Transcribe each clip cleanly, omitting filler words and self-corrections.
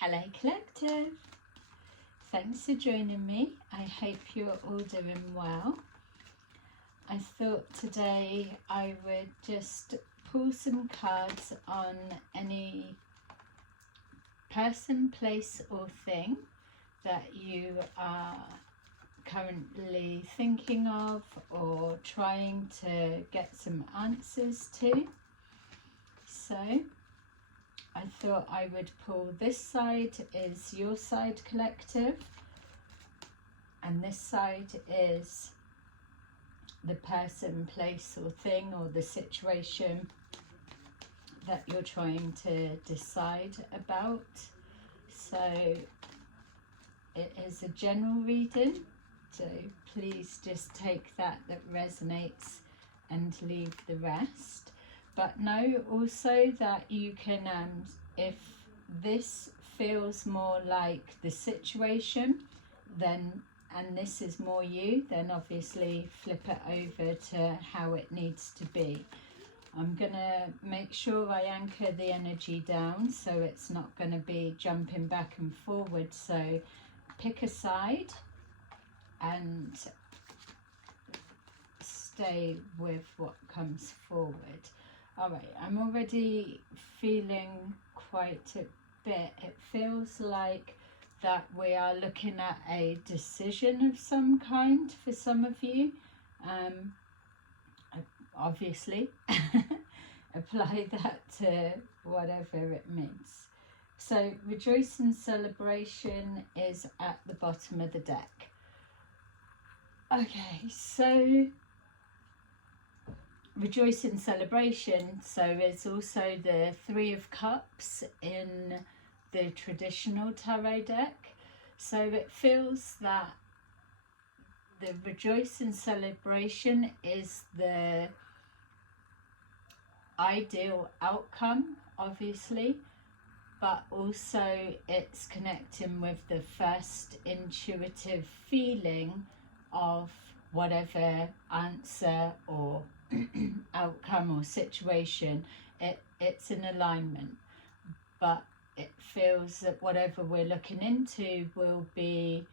Hello Collective, thanks for joining me. I hope you're all doing well. I thought today I would just pull some cards on any person, place or thing that you are currently thinking of or trying to get some answers to. So I thought I would pull this side is your side, Collective, and this side is the person, place or thing or the situation that you're trying to decide about. So it is a general reading, so please just take that resonates and leave the rest. But know also that you can, if this feels more like the situation, then, and this is more you, then obviously flip it over to how it needs to be. I'm going to make sure I anchor the energy down so it's not going to be jumping back and forward. So pick a side and stay with what comes forward. All right, I'm already feeling quite a bit. It feels like that we are looking at a decision of some kind for some of you. Obviously, apply that to whatever it means. So, rejoice and celebration is at the bottom of the deck. Okay, so rejoice in celebration, so is also the Three of Cups in the traditional tarot deck. So it feels that the rejoice in celebration is the ideal outcome, obviously, but also it's connecting with the first intuitive feeling of whatever answer or outcome or situation. It's in alignment, but it feels that whatever we're looking into will be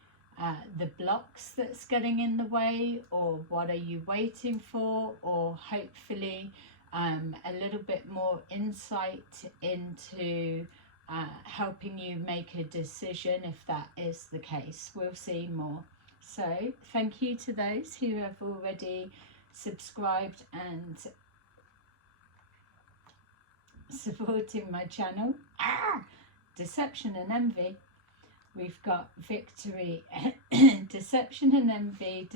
the blocks that's getting in the way, or what are you waiting for, or hopefully a little bit more insight into helping you make a decision if that is the case. We'll see more. So thank you to those who have already subscribed and supporting my channel. Deception and envy. We've got victory, deception and envy,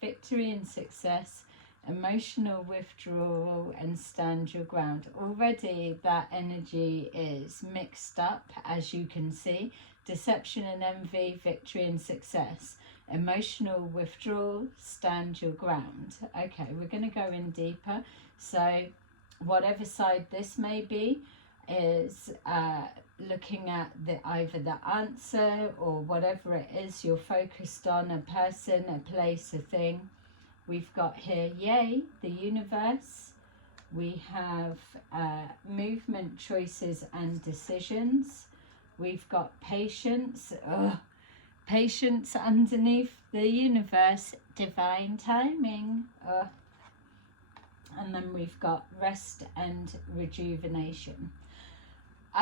victory and success, emotional withdrawal, and stand your ground. Already that energy is mixed up, as you can see. Deception and envy, victory and success, emotional withdrawal, stand your ground. Okay, we're going to go in deeper. So whatever side this may be is looking at either the answer or whatever it is you're focused on, a person, a place, a thing. We've got here, yay, the universe. We have movement, choices and decisions. We've got patience. Patience underneath the universe, divine timing. And then we've got rest and rejuvenation.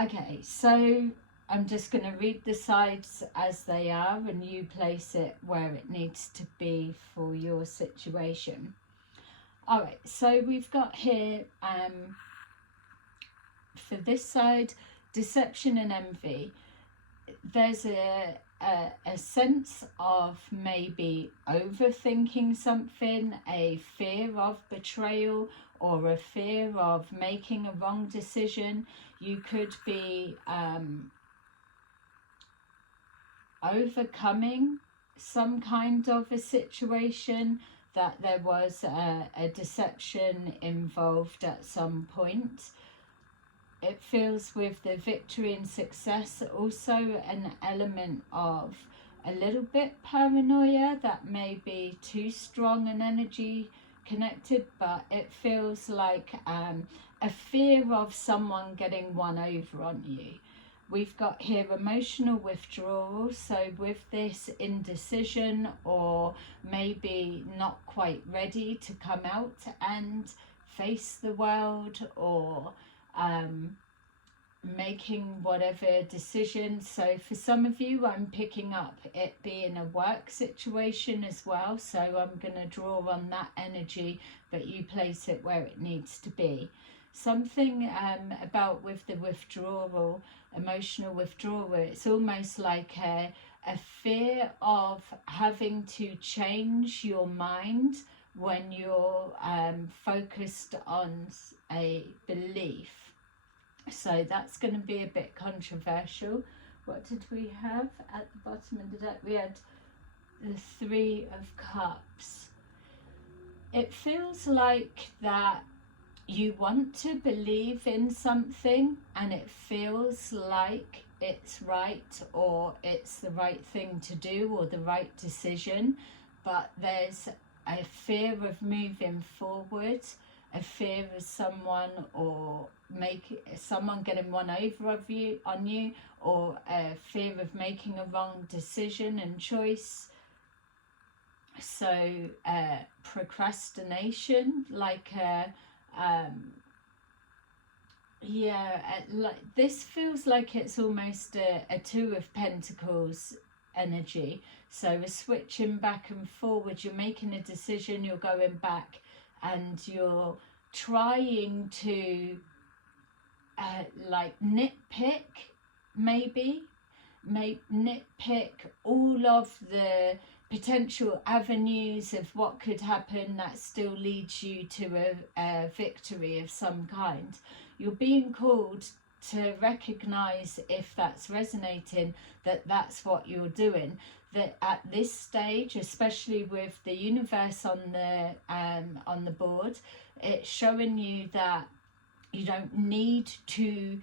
Okay, so I'm just going to read the sides as they are, and you place it where it needs to be for your situation. All right, so we've got here, for this side, deception and envy. There's a sense of maybe overthinking something, a fear of betrayal, or a fear of making a wrong decision. You could be overcoming some kind of a situation that there was a deception involved at some point. It feels with the victory and success also an element of a little bit paranoia that may be too strong an energy connected, but it feels like a fear of someone getting one over on you, We've got here emotional withdrawal, so with this indecision or maybe not quite ready to come out and face the world, or making whatever decision. So for some of you, I'm picking up it being a work situation as well, so I'm going to draw on that energy, but you place it where it needs to be. Something about with the withdrawal, emotional withdrawal, it's almost like a fear of having to change your mind when you're focused on a belief. So that's going to be a bit controversial. What did we have at the bottom of the deck? We had the Three of Cups. It feels like that you want to believe in something and it feels like it's right, or it's the right thing to do, or the right decision, but there's a fear of moving forward, a fear of someone, or someone getting one over on you, or a fear of making a wrong decision and choice. So procrastination, like this feels like it's almost a Two of Pentacles energy. So we're switching back and forward. You're making a decision, you're going back, and you're trying to like nitpick, nitpick all of the potential avenues of what could happen that still leads you to a victory of some kind. You're being called to recognize, if that's resonating, that that's what you're doing. That at this stage, especially with the universe on the board, it's showing you that you don't need to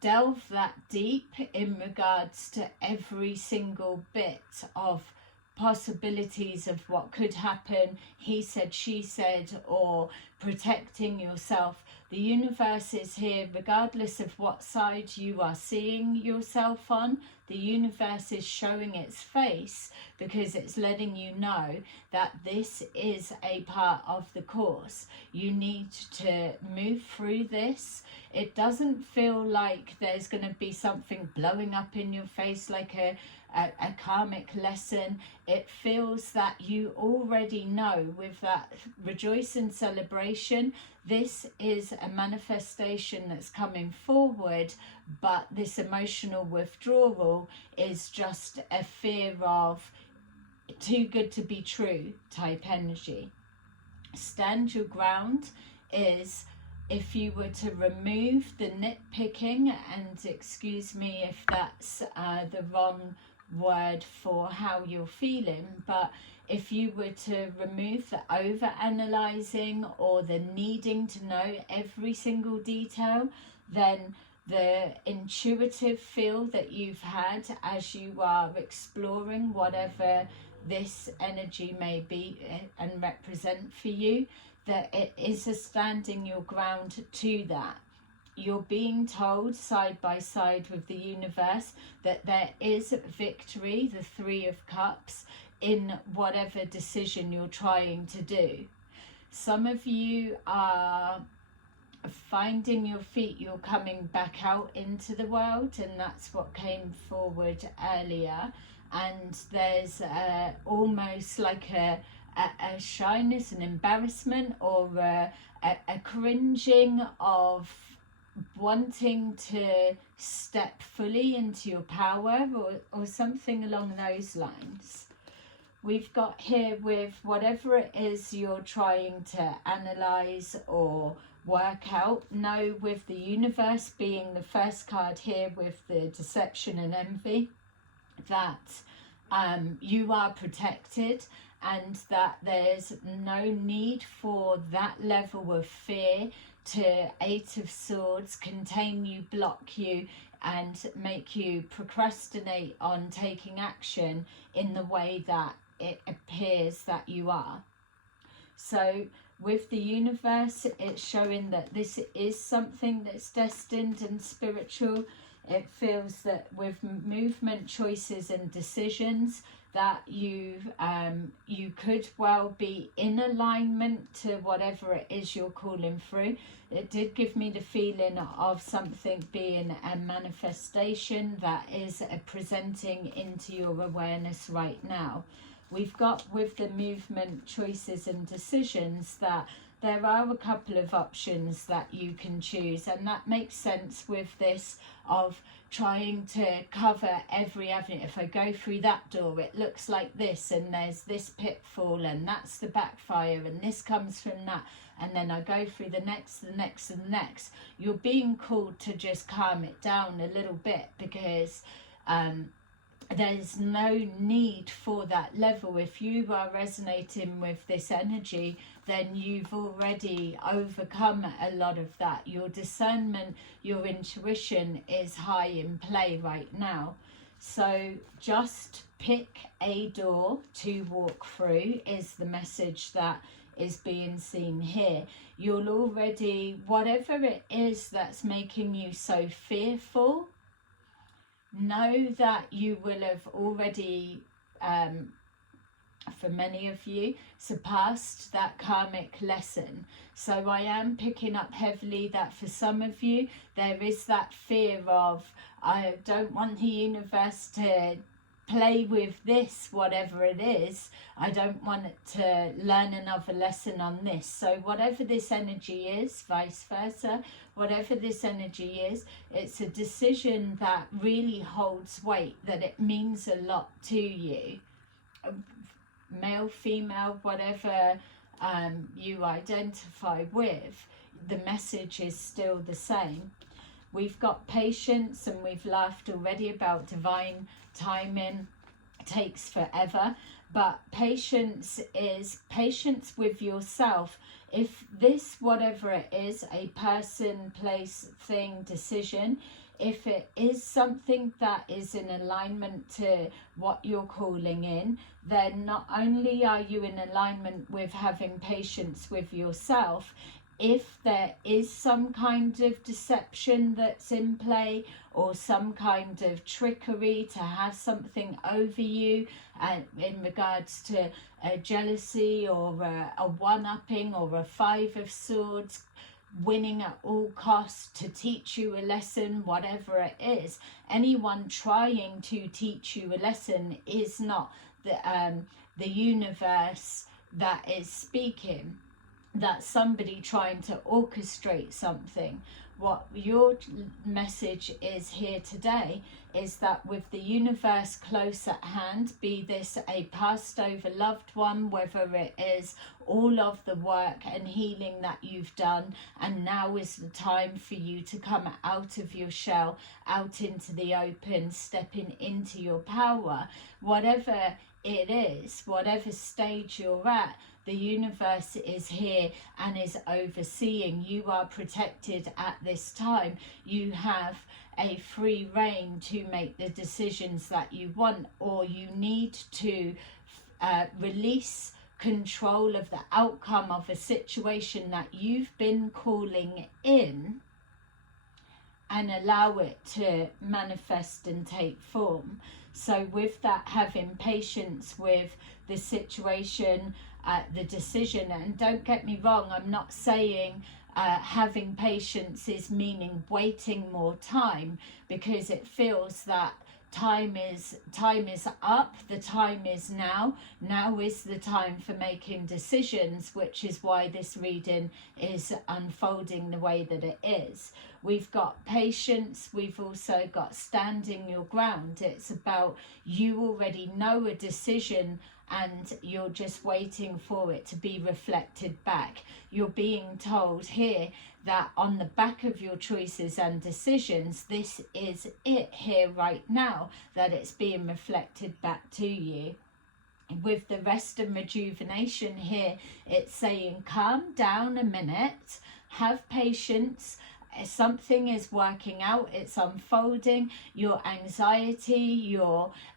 delve that deep in regards to every single bit of possibilities of what could happen, he said, she said, or protecting yourself. The universe is here regardless of what side you are seeing yourself on. The universe is showing its face because it's letting you know that this is a part of the course. You need to move through this. It doesn't feel like there's going to be something blowing up in your face like a karmic lesson. It feels that you already know, with that rejoice and celebration, this is a manifestation that's coming forward, but this emotional withdrawal is just a fear of too good to be true type energy. Stand your ground is, if you were to remove the nitpicking, and excuse me if that's the wrong word for how you're feeling, but if you were to remove the over analyzing or the needing to know every single detail, then the intuitive feel that you've had as you are exploring whatever this energy may be and represent for you, that it is a standing your ground to that. You're being told side by side with the universe that there is victory, the Three of Cups, in whatever decision you're trying to do. Some of you are finding your feet, you're coming back out into the world, and that's what came forward earlier. And there's almost like a shyness, an embarrassment, or a cringing of wanting to step fully into your power, or something along those lines. We've got here with whatever it is you're trying to analyze or work out. Know, with the universe being the first card here with the deception and envy, that you are protected, and that there's no need for that level of fear to Eight of Swords contain you, block you, and make you procrastinate on taking action in the way that it appears that you are. So with the universe, it's showing that this is something that's destined and spiritual. It feels that with movement, choices and decisions, that you could well be in alignment to whatever it is you're calling through. It did give me the feeling of something being a manifestation that is presenting into your awareness right now. We've got with the movement, choices and decisions that there are a couple of options that you can choose, and that makes sense with this of trying to cover every avenue. If I go through that door, it looks like this, and there's this pitfall, and that's the backfire, and this comes from that, and then I go through the next, the next, and the next. You're being called to just calm it down a little bit, because there's no need for that level. If you are resonating with this energy, then you've already overcome a lot of that. Your discernment, your intuition is high in play right now. So just pick a door to walk through is the message that is being seen here. You'll already, whatever it is that's making you so fearful, know that you will have already, for many of you, surpassed that karmic lesson. So I am picking up heavily that for some of you, there is that fear of, I don't want the universe to play with this, whatever it is. I don't want it to learn another lesson on this. So whatever this energy is, vice versa, whatever this energy is, it's a decision that really holds weight, that it means a lot to you. Male, female, whatever you identify with, the message is still the same. We've got patience, and we've laughed already about divine timing takes forever, but patience is patience with yourself. If this, whatever it is, a person, place, thing, decision, if it is something that is in alignment to what you're calling in, then not only are you in alignment with having patience with yourself, if there is some kind of deception that's in play, or some kind of trickery to have something over you, in regards to a jealousy or a one-upping or a Five of Swords, winning at all costs to teach you a lesson, whatever it is, anyone trying to teach you a lesson is not the universe that is speaking. That's somebody trying to orchestrate something. What your message is here today is that with the universe close at hand, be this a passed over loved one, whether it is all of the work and healing that you've done, and now is the time for you to come out of your shell, out into the open, stepping into your power, whatever it is, whatever stage you're at, the universe is here and is overseeing. You are protected at this time. You have a free reign to make the decisions that you want, or you need to release control of the outcome of a situation that you've been calling in, and allow it to manifest and take form. So with that, having patience with the situation, the decision, and don't get me wrong, I'm not saying having patience is meaning waiting more time, because it feels that time is up, the time is now is the time for making decisions, which is why this reading is unfolding the way that it is. We've got patience, we've also got standing your ground. It's about you already know a decision and you're just waiting for it to be reflected back. You're being told here that on the back of your choices and decisions, this is it here right now, that it's being reflected back to you. With the rest and rejuvenation here, it's saying calm down a minute, have patience, something is working out, it's unfolding. Your anxiety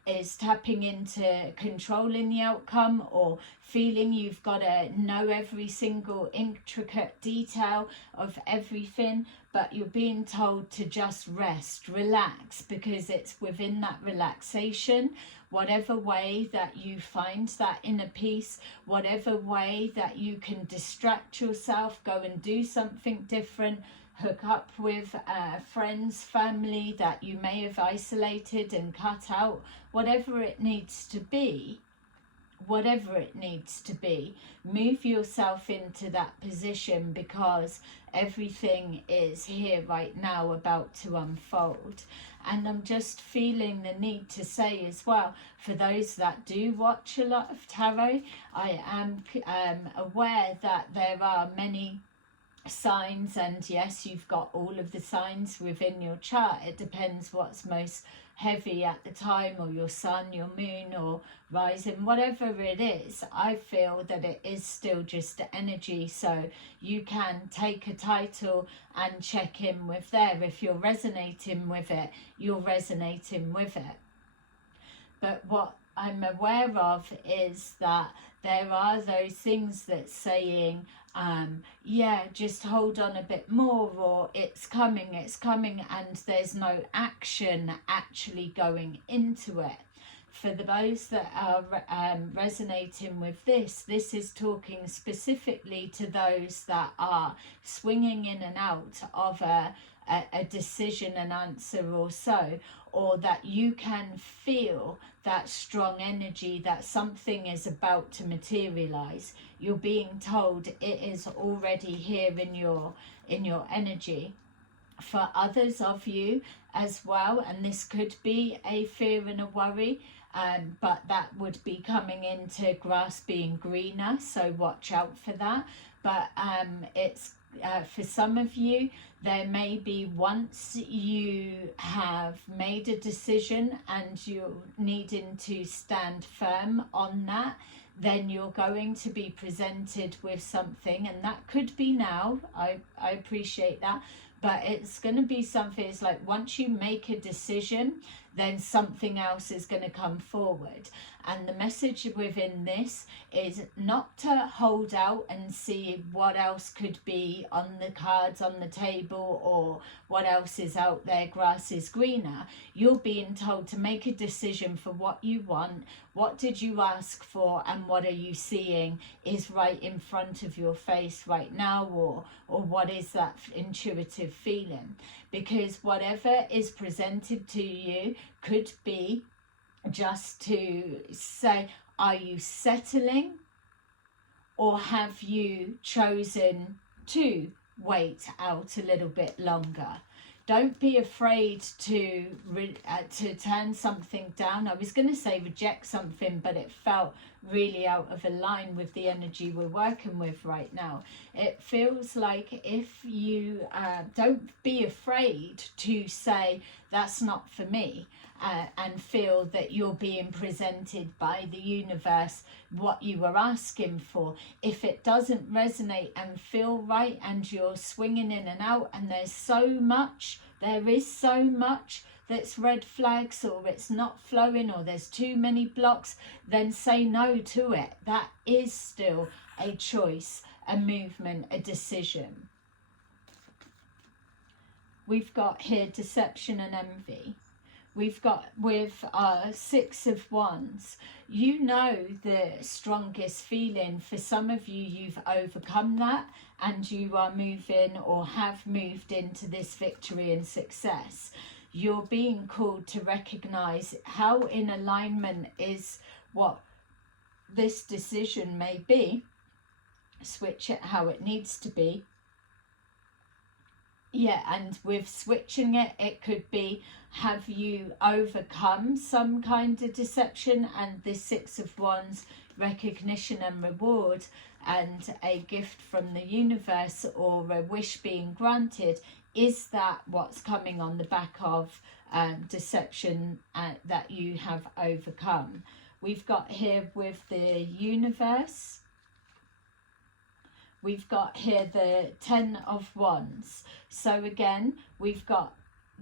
is tapping into controlling the outcome, or feeling you've got to know every single intricate detail of everything, but you're being told to just rest, relax, because it's within that relaxation, whatever way that you find that inner peace, whatever way that you can distract yourself, go and do something different, hook up with friends, family that you may have isolated and cut out, whatever it needs to be, move yourself into that position, because everything is here right now about to unfold. And I'm just feeling the need to say as well, for those that do watch a lot of tarot, I am aware that there are many signs, and yes, you've got all of the signs within your chart. It depends what's most heavy at the time, or your sun, your moon, or rising, whatever it is. I feel that it is still just energy, so you can take a title and check in with there. If you're resonating with it, you're resonating with it. But what I'm aware of is that there are those things that's saying, yeah, just hold on a bit more, or it's coming, and there's no action actually going into it. For those that are resonating with this is talking specifically to those that are swinging in and out of a decision, an answer or so, or that you can feel that strong energy that something is about to materialize. You're being told it is already here in your energy. For others of you as well, and this could be a fear and a worry, but that would be coming into grass being greener, so watch out for that. But it's for some of you, there may be, once you have made a decision and you're needing to stand firm on that, then you're going to be presented with something, and that could be now, I appreciate that, but it's going to be something, it's like once you make a decision, then something else is going to come forward. And the message within this is not to hold out and see what else could be on the cards on the table, or what else is out there, grass is greener. You're being told to make a decision for what you want, what did you ask for, and what are you seeing is right in front of your face right now, or what is that intuitive feeling. Because whatever is presented to you could be just to say, are you settling, or have you chosen to wait out a little bit longer? Don't be afraid to turn something down. I was going to say reject something, but it felt really out of line with the energy we're working with right now. It feels like if you don't be afraid to say that's not for me, and feel that you're being presented by the universe what you were asking for. If it doesn't resonate and feel right, and you're swinging in and out, and there is so much that's red flags, or it's not flowing, or there's too many blocks, then say no to it. That is still a choice, a movement, a decision. We've got here deception and envy. We've got with Six of Wands, you know the strongest feeling. For some of you, you've overcome that, and you are moving, or have moved into this victory and success. You're being called to recognize how in alignment is what this decision may be, switch it how it needs to be. Yeah, and with switching it, it could be, have you overcome some kind of deception, and this Six of Wands, recognition and reward, and a gift from the universe, or a wish being granted. Is that what's coming on the back of deception that you have overcome? We've got here with the universe, we've got here the 10 of Wands. So again, we've got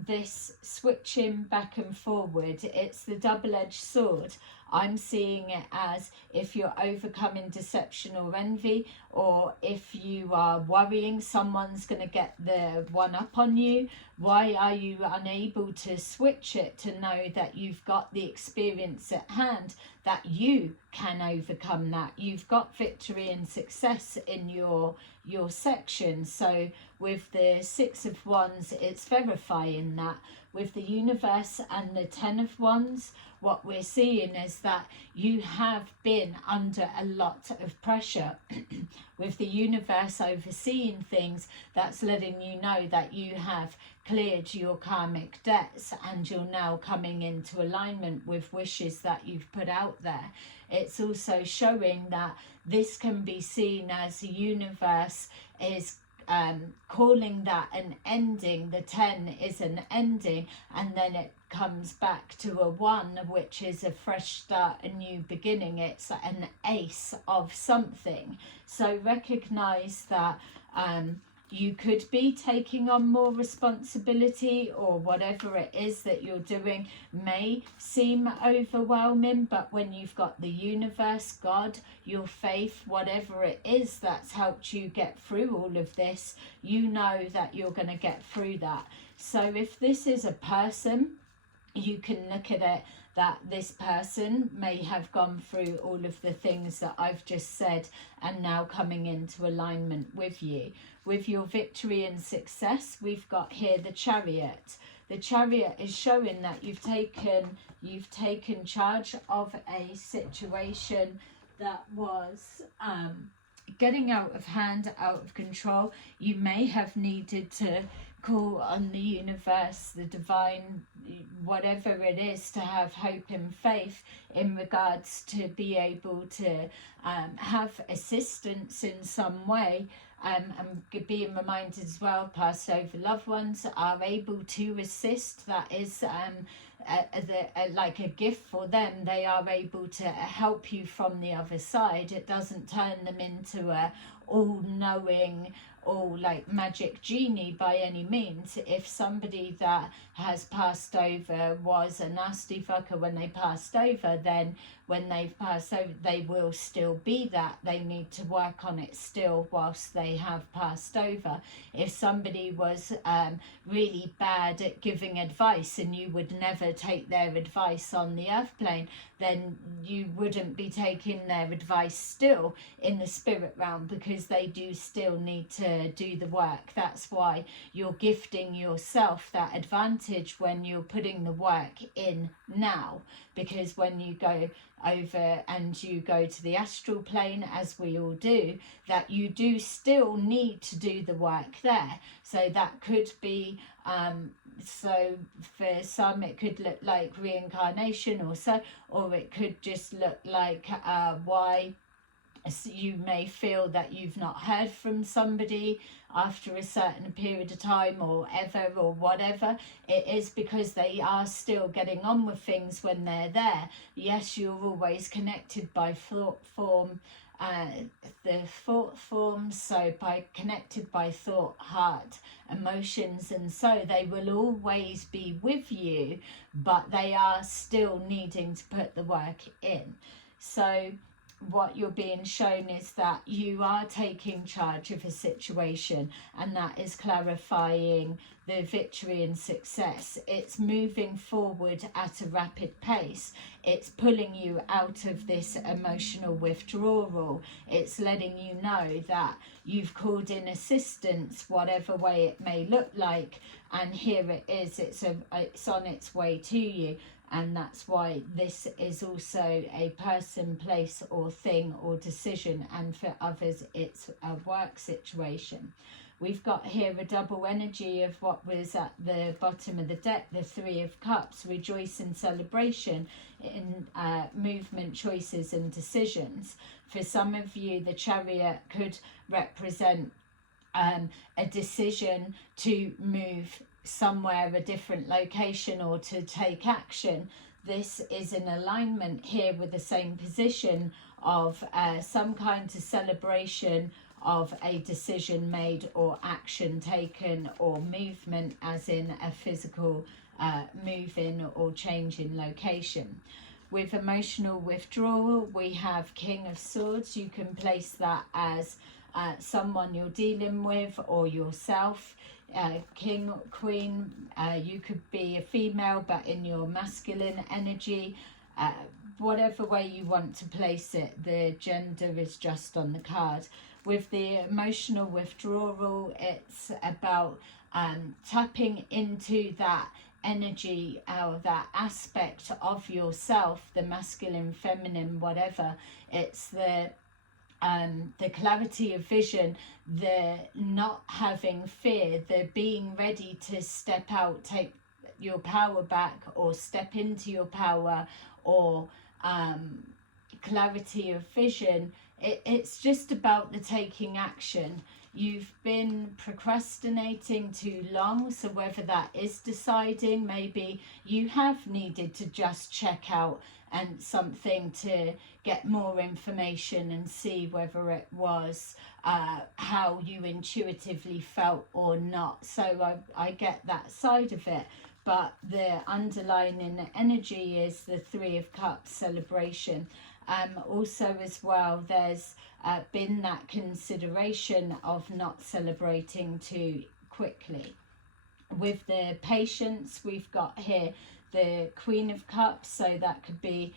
this switching back and forward. It's the double-edged sword. I'm seeing it as if you're overcoming deception or envy, or if you are worrying someone's going to get the one up on you. Why are you unable to switch it to know that you've got the experience at hand, that you can overcome that? You've got victory and success in your section. So with the 6 of Wands, it's verifying that. With the universe and the 10 of Wands, what we're seeing is that you have been under a lot of pressure. With the universe overseeing things, that's letting you know that you have cleared your karmic debts and you're now coming into alignment with wishes that you've put out there. It's also showing that this can be seen as the universe is calling that an ending. The 10 is an ending, and then it comes back to a 1, which is a fresh start, a new beginning. It's an ace of something. So recognize that you could be taking on more responsibility, or whatever it is that you're doing may seem overwhelming, but when you've got the universe, God, your faith, whatever it is that's helped you get through all of this, you know that you're going to get through that. So if this is a person, you can look at it that this person may have gone through all of the things that I've just said and now coming into alignment with you. With your victory and success, we've got here the Chariot. The Chariot is showing that you've taken charge of a situation that was getting out of hand, out of control. You may have needed to call on the universe, the divine, whatever it is, to have hope and faith in regards to be able to have assistance in some way. And being reminded as well, passed over loved ones are able to assist. That is like a gift for them. They are able to help you from the other side. It doesn't turn them into a all-knowing or like magic genie by any means. If somebody that has passed over was a nasty fucker when they passed over, then when they've passed over, they will still be that. They need to work on it still whilst they have passed over. If somebody was really bad at giving advice and you would never take their advice on the earth plane, then you wouldn't be taking their advice still in the spirit realm, because they do still need to do the work. That's why you're gifting yourself that advantage when you're putting the work in now, because when you go over and you go to the astral plane, as we all do, that you do still need to do the work there. So that could be so for some it could look like reincarnation, or it could just look like why you may feel that you've not heard from somebody after a certain period of time, or ever, or whatever. It is because they are still getting on with things when they're there. Yes, you're always connected by thought form, the thought forms, so connected by thought, heart, emotions, and so they will always be with you, but they are still needing to put the work in. So what you're being shown is that you are taking charge of a situation, and that is clarifying the victory and success. It's moving forward at a rapid pace. It's pulling you out of this emotional withdrawal. It's letting you know that you've called in assistance, whatever way it may look like, and here it is. It's on its way to you. And that's why this is also a person, place, or thing, or decision. And for others, it's a work situation. We've got here a double energy of what was at the bottom of the deck, the 3 of Cups, rejoice and celebration in movement, choices, and decisions. For some of you, the Chariot could represent a decision to move somewhere, a different location, or to take action. This is in alignment here with the same position of some kind of celebration of a decision made or action taken or movement, as in a physical moving or change in location. With emotional withdrawal, we have King of Swords. You can place that as someone you're dealing with or yourself. King, Queen, you could be a female but in your masculine energy. Whatever way you want to place it, the gender is just on the card. With the emotional withdrawal, it's about tapping into that energy or that aspect of yourself, the masculine, feminine, whatever. It's the clarity of vision, the not having fear, the being ready to step out, take your power back, or step into your power, or clarity of vision. It's just about the taking action. You've been procrastinating too long, so whether that is deciding, maybe you have needed to just check out and something to get more information and see whether it was how you intuitively felt or not. So I get that side of it, but the underlying energy is the Three of Cups celebration. Also as well, there's been that consideration of not celebrating too quickly. With the Patience, we've got here the Queen of Cups, so that could be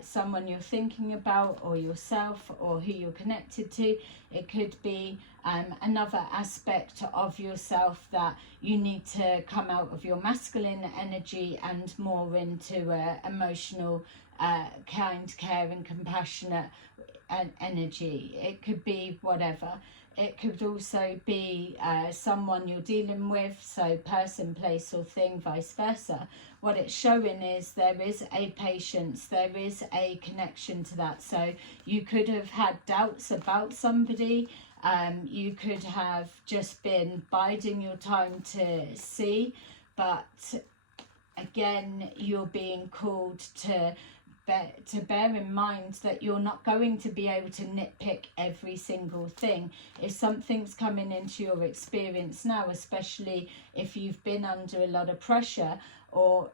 someone you're thinking about, or yourself, or who you're connected to. It could be another aspect of yourself that you need to come out of your masculine energy and more into emotional, kind, caring, compassionate energy. It could be whatever. It could also be someone you're dealing with, so person, place or thing, vice versa. What it's showing is there is a patience, there is a connection to that. So you could have had doubts about somebody, you could have just been biding your time to see, but again, you're being called to bear in mind that you're not going to be able to nitpick every single thing. If something's coming into your experience now, especially if you've been under a lot of pressure, or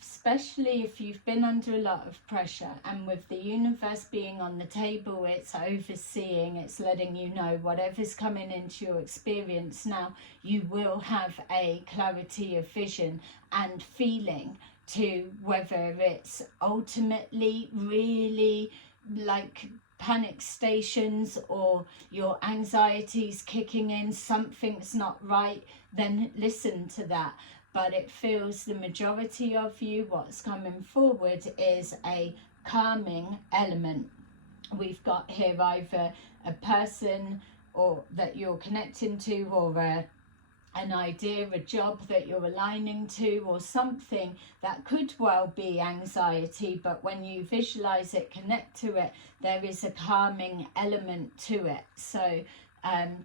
especially if you've been under a lot of pressure, and with the universe being on the table, it's overseeing, it's letting you know whatever's coming into your experience now, you will have a clarity of vision and feeling to whether it's ultimately really like panic stations or your anxiety's kicking in, something's not right, then listen to that. But it feels the majority of you, what's coming forward is a calming element. We've got here either a person or that you're connecting to, or an idea, a job that you're aligning to, or something that could well be anxiety, but when you visualize it, connect to it, there is a calming element to it. So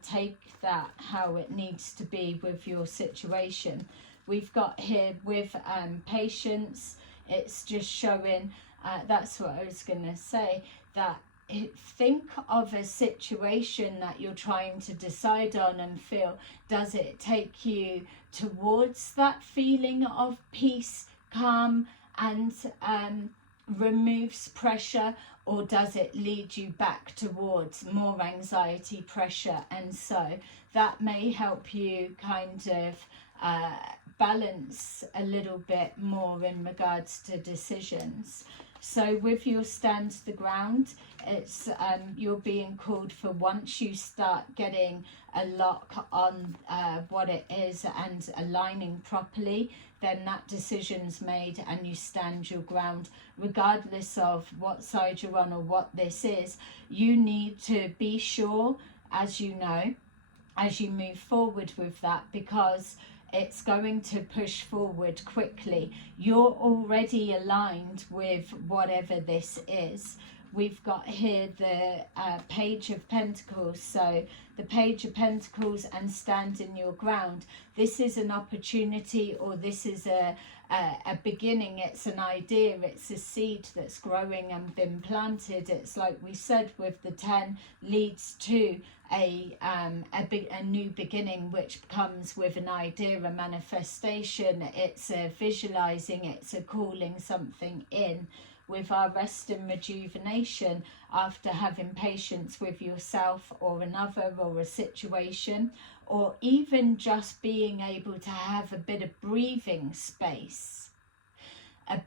take that how it needs to be with your situation. We've got here with Patience, it's just showing, that's what I was going to say, that think of a situation that you're trying to decide on and feel, does it take you towards that feeling of peace, calm, and removes pressure, or does it lead you back towards more anxiety, pressure? And so that may help you kind of balance a little bit more in regards to decisions. So with your stand the ground, it's you're being called for, once you start getting a lock on what it is and aligning properly, then that decision's made and you stand your ground. Regardless of what side you're on or what this is, you need to be sure, as you know, as you move forward with that, because it's going to push forward quickly. You're already aligned with whatever this is. we've got here the Page of Pentacles. So the Page of Pentacles and standing your ground. This is an opportunity, or this is a beginning. It's an idea, it's a seed that's growing and been planted. It's like we said with the 10, leads to a new beginning, which comes with an idea, a manifestation. It's a visualizing, it's a calling something in. With our rest and rejuvenation, after having patience with yourself or another or a situation, or even just being able to have a bit of breathing space,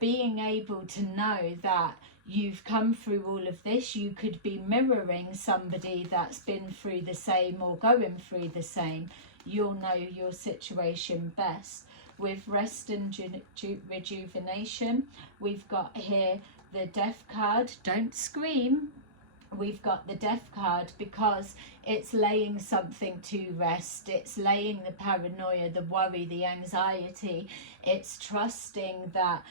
being able to know that you've come through all of this. You could be mirroring somebody that's been through the same or going through the same. You'll know your situation best. With rest and rejuvenation, we've got here the Death card. Don't scream. We've got the Death card because it's laying something to rest. It's laying the paranoia, the worry, the anxiety. It's trusting that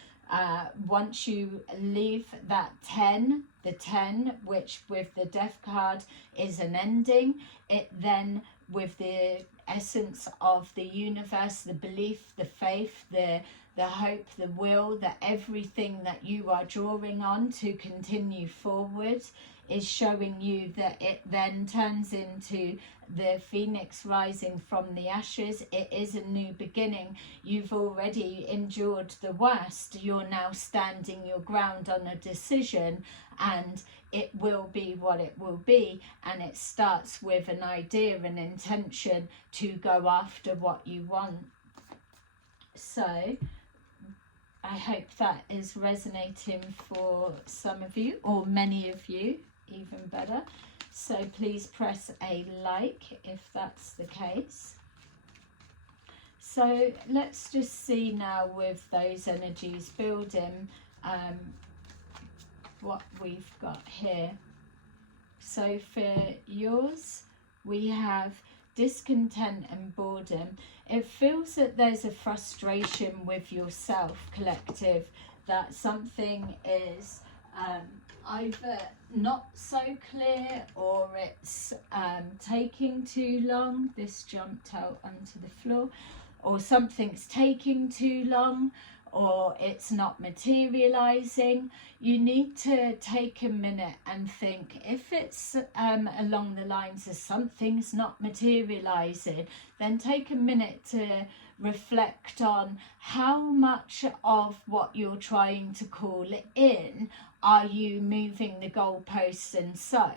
once you leave that 10, the 10, which with the Death card is an ending, it then, with the essence of the universe, the belief, the faith, the hope, the will, that everything that you are drawing on to continue forward is showing you that it then turns into the phoenix rising from the ashes. It is a new beginning. You've already endured the worst. You're now standing your ground on a decision, and it will be what it will be. And it starts with an idea, an intention to go after what you want. So I hope that is resonating for some of you, or many of you, even better. So please press a like if that's the case. So let's just see now, with those energies building, what we've got here. So for yours, we have discontent and boredom. It feels that there's a frustration with yourself, collective, that something is either not so clear, or it's taking too long. This jumped out onto the floor. Or something's taking too long, or it's not materializing. You need to take a minute and think, if it's along the lines of something's not materializing, then take a minute to reflect on how much of what you're trying to call in are you moving the goalposts. And so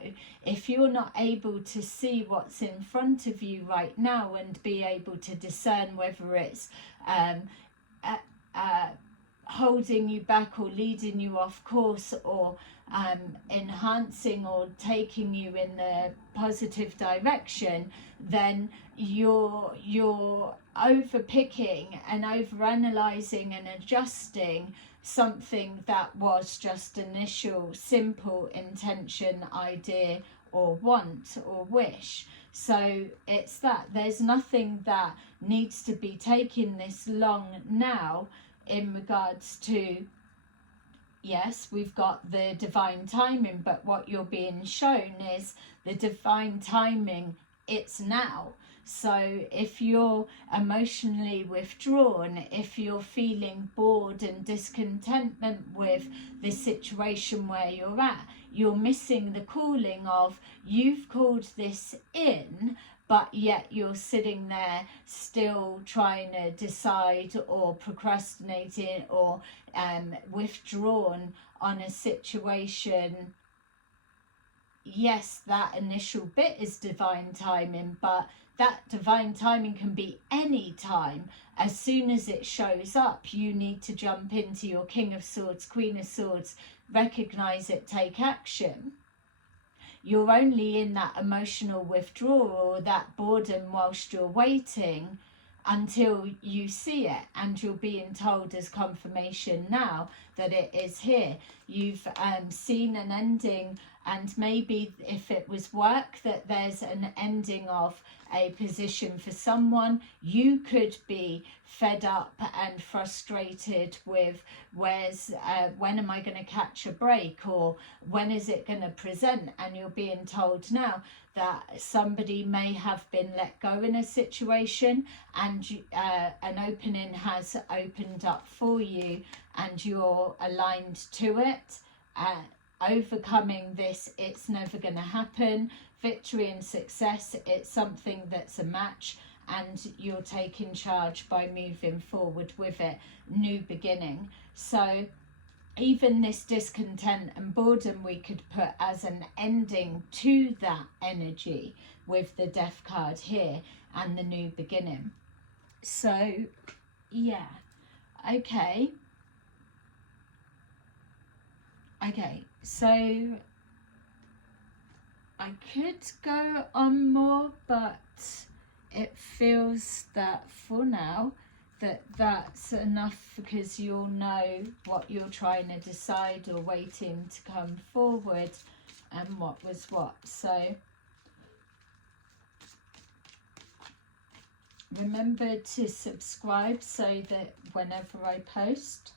if you're not able to see what's in front of you right now and be able to discern whether it's holding you back or leading you off course, or enhancing or taking you in the positive direction, then you're overpicking and overanalyzing and adjusting something that was just initial simple intention, idea, or want or wish. So it's that there's nothing that needs to be taking this long now, in regards to, yes, we've got the divine timing, but what you're being shown is the divine timing, it's now. So if you're emotionally withdrawn, if you're feeling bored and discontentment with the situation where you're at, you're missing the calling of, you've called this in, but yet you're sitting there still trying to decide, or procrastinating, or withdrawn on a situation. Yes, that initial bit is divine timing, but that divine timing can be any time. As soon as it shows up, you need to jump into your King of Swords, Queen of Swords, recognize it, take action. You're only in that emotional withdrawal, or that boredom, whilst you're waiting until you see it, and you're being told as confirmation now that it is here. You've seen an ending And maybe if it was work, that there's an ending of a position for someone. You could be fed up and frustrated with when am I going to catch a break, or when is it going to present, and you're being told now that somebody may have been let go in a situation, and an opening has opened up for you and you're aligned to it. Overcoming this, it's never going to happen. Victory and success, it's something that's a match, and you're taking charge by moving forward with it. New beginning. So even this discontent and boredom we could put as an ending to that energy with the Death card here and the new beginning. So yeah, okay, so I could go on more, but it feels that for now that's enough, because you'll know what you're trying to decide or waiting to come forward and what was what. So remember to subscribe so that whenever I post,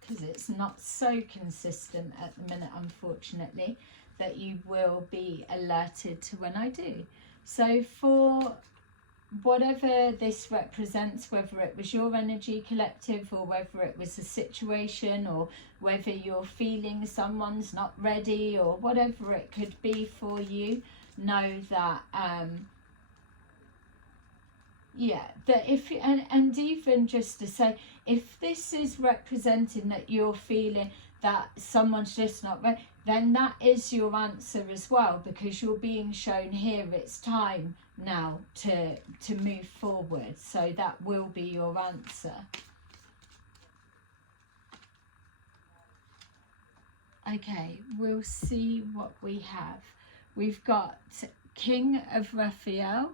because it's not so consistent at the minute, unfortunately, that you will be alerted to when I do. So for whatever this represents, whether it was your energy collective or whether it was a situation, or whether you're feeling someone's not ready, or whatever it could be for you, know that yeah, that if and even just to say, if this is representing that you're feeling that someone's just not ready, then that is your answer as well, because you're being shown here it's time now to move forward. So that will be your answer. Okay, we'll see what we have. We've got King of Raphael.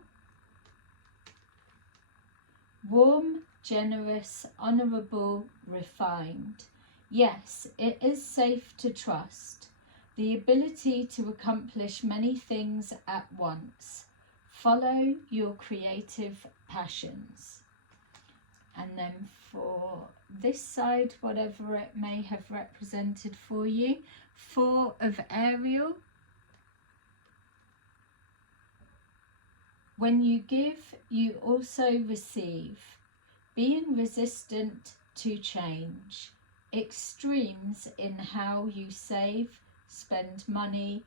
Warm, generous, honourable, refined. Yes, it is safe to trust. The ability to accomplish many things at once. Follow your creative passions. And then for this side, whatever it may have represented for you, 4 of Ariel. When you give, you also receive. Being resistant to change. Extremes in how you save, spend money,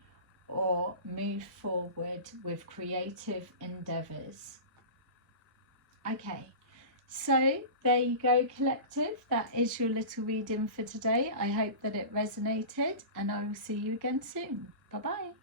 or move forward with creative endeavours. Okay, so there you go, collective. That is your little reading for today. I hope that it resonated, and I will see you again soon. Bye-bye.